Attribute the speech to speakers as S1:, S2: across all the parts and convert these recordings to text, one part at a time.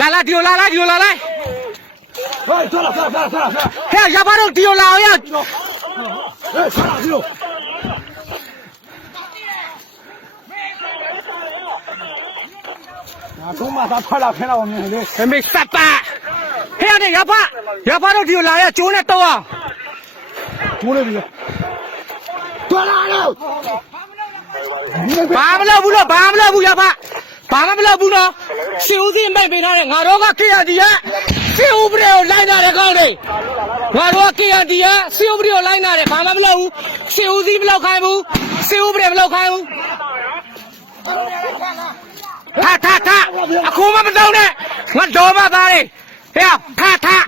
S1: 来来，丢来来丢来来，
S2: 哎，算了算了算了算了算了，
S1: 嘿，要把都丢了呀！
S2: 哎，算了就。啊，中马他拍了拍了我们的，
S1: 没啥办，嘿呀，这要把要把都丢了呀，就那刀啊！
S2: 我那个，断了了，
S1: ဘာမလုပ်ဘူးလို့ဘာမလုပ်ဘူးရဖဘာမှမ ရှေဦးစီးမိုက်ပေးထားတဲ့ငါတို့က KRD ကရှေဦးပရေကိုလိုက်လာတဲ့ကောင်းတယ်ငါတို့က KRD ကရှေဦးပရေကိုလိုက်လာတယ်ဘာမှမလုပ်ဘူးရှေဦးစီးမလောက်ခိုင်းဘူးရှေဦးပရေမလောက်ခိုင်းဘူးထားထားထားအခုမှမတော့နဲ့ငါတော်မှသားတယ်ဟဲ့ထားထား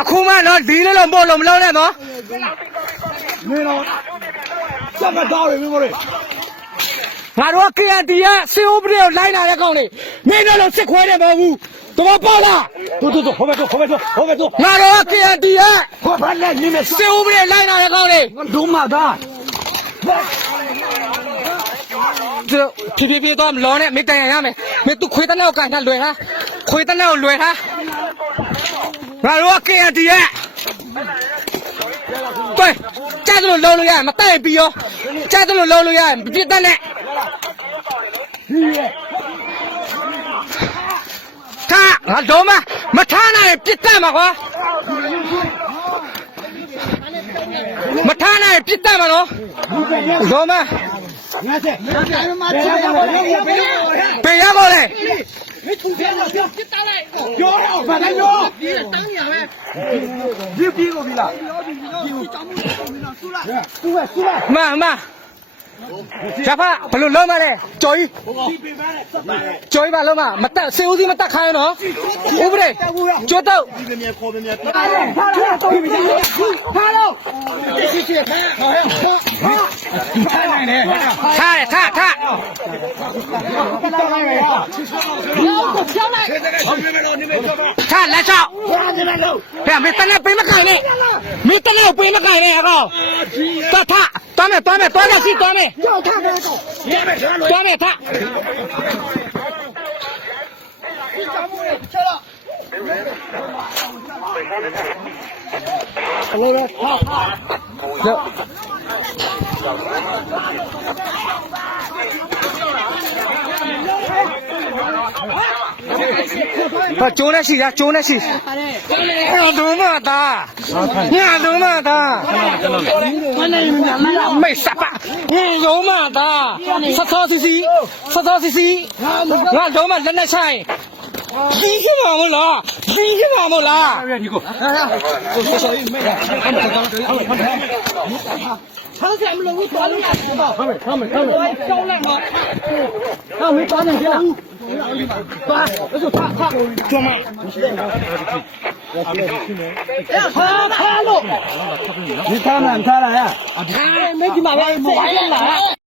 S1: အခုမှတော့ဒီလေးလုံးပို့လို့မလုံးနဲ့နော်
S2: မင်းတော့စက်ကတော့ရပြီမို့လို့
S1: ငါတို့က KND ရဲ့စီဦးပရေကိုလိုက်လာတဲ့ကောင်းတွေမင်းတို့လို့စစ်ခွဲတယ်မဟုတ်ဘူးတော်ပေါ့လား
S2: 走走走，后面走后面走后面走，
S1: ငါတို့က KND ရဲ့
S2: 我把那里面
S1: စေဦးပြည်လိုက်လာတဲ့ကောင်းလေး
S2: 我中马的，
S1: သူဖြည်းဖြည်းဖြည်းတော့မလောနဲ့မင်းတန်ရရမယ်မင်းသူခွေးတနဲ့ကိုကန်ထားလွယ်ထားခွေးတနဲ့ကိုလွယ်ထားငါတို့က KND ရဲ့တွေ့ကြားတယ်လို့လုံးလို့ရမတိုက်ပြီးရောကြားတယ်လို့လုံးလို့ရပြစ်တတ်နဲ့ ထားငါတော့မမထားနိုင်ပြစ်တတ်မှာကွာမထားနိုင်ပြစ်တတ်မှာနော်တော့မ
S2: 你看这，别让我别让我别让我，
S1: ပေးရကောလေ
S2: 有了，把他有，你逼我逼了，输了输了，
S1: မှန်မှန် ရဖဘလို့လုံးမလဲကြော်ကြီးကြော်ကြီးပါလုံးမမတက်စေဦးစီးမတက်ခိုင်းနော်ဥပဒေကျွတ်တော့
S2: ဒီမြန်ခေါ်မြန်ပြပါလေဟာတော့
S1: တော့ပြီဟာတော့
S2: ချစ်ချစ်ဟာဟာဟာနိုင်တ
S1: ယ်ဟာခါ
S2: ခါတော့နိုင်
S1: တ
S2: ယ်ဟာတော့ကိုပြောင်း
S1: လိုက်ခါလက်
S2: ချောက်ခါနေ
S1: မလို့ဖေမင်းတနေ့ပြင်မကိုင်နဲ့ မင်းတလောက်ပေးမကန်နဲ့အကောင်တထတော်မယ်တော်မယ်တော်မယ်စီတော်မယ်
S2: ကြောက်ထားတယ်ကောင်
S1: တော်မယ်ထအလိုရောဟာဟာည ဘာကျိုးနဲ့ရှိရကျိုးနဲ့ရှိငါတို့မသားငါတို့မသား没啥吧，你有嘛的？啥操兮兮，啥操兮兮，我有嘛人来菜，你去嘛不啦？你去嘛不啦？
S2: 你给我，他们他们容易抓住他们他们他们招揽吗？他们抓 봐, 여기서 봐, 봐. 좀아. 야, 봐, 봐로. 니타는 안 타라야. 아, 매지 마, 와, 뭐, 와야 나.